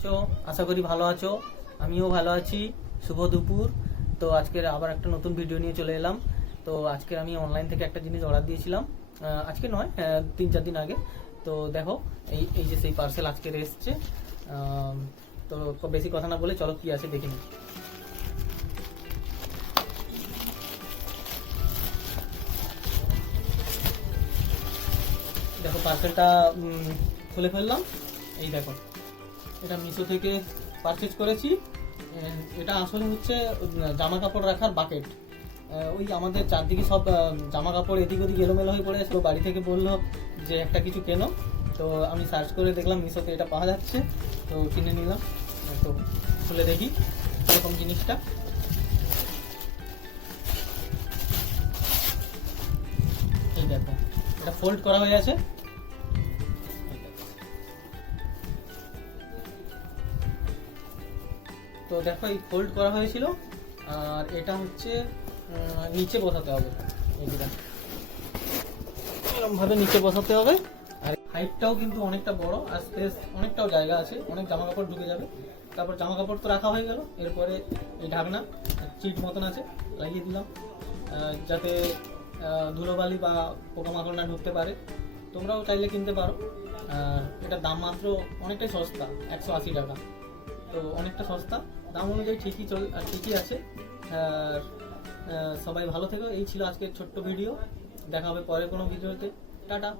আছো? আশা করি ভালো আছো। আমিও ভালো আছি। শুভ দুপুর। তো আজকের আবার একটা নতুন ভিডিও নিয়ে চলে এলাম। তো আজকে আমি অনলাইন থেকে একটা জিনিস অর্ডার দিয়েছিলাম। আজকে নয় তিন চার দিন আগে। তো দেখো, এই এই যে সেই পার্সেল আজকের এসছে। তো বেশি কথা না বলে চলো কি আছে দেখে নিই। দেখো পার্সেলটা খুলে ফেললাম। এই দেখো। এটা মিশো থেকে পারচেজ করেছি। এটা আসলে হচ্ছে জামা কাপড় রাখার বাকেট ওই আমাদের চারদিকে সব জামা কাপড় এদিক ওদিক এলোমেলো হয়ে পড়ে, তো বাড়ি থেকে বলল যে একটা কিছু কেনো। তো আমি সার্চ করে দেখলাম মিশোতে এটা পাওয়া যাচ্ছে, তো কিনে নিলাম। তো খুলে দেখি এরকম জিনিসটা। এই দেখো, এটা ফোল্ড করা হয়ে আছে। তো দেখো, এই ফোল্ড করা হয়েছিল, আর এটা হচ্ছে নিচে বসাতে হবে। এইটা এরকম ভাবে নিচে বসাতে হবে। আর হাইটটাও কিন্তু অনেকটা বড়, আর স্পেস অনেকটাও জায়গা আছে, অনেক জামা কাপড় ঢুকে যাবে। তারপর জামা কাপড় তো রাখা হয়ে গেল, এরপরে এই ঢাকনা চিট মতন আছে, লাগিয়ে দিলাম। যাতে ধুলোবালি বা পোকামাকড় না ঢুকতে পারে। তোমরাও চাইলে কিনতে পারো। এটার দাম মাত্র অনেকটাই সস্তা, একশো আশি টাকা। তো অনেকটা সস্তা। দাম অনুযায়ী ঠিকই চল ঠিকই আছে। আর সবাই ভালো থেকো। এই ছিল আজকের ছোট্ট ভিডিও। দেখা হবে পরে কোনো ভিডিওতে। টাটা।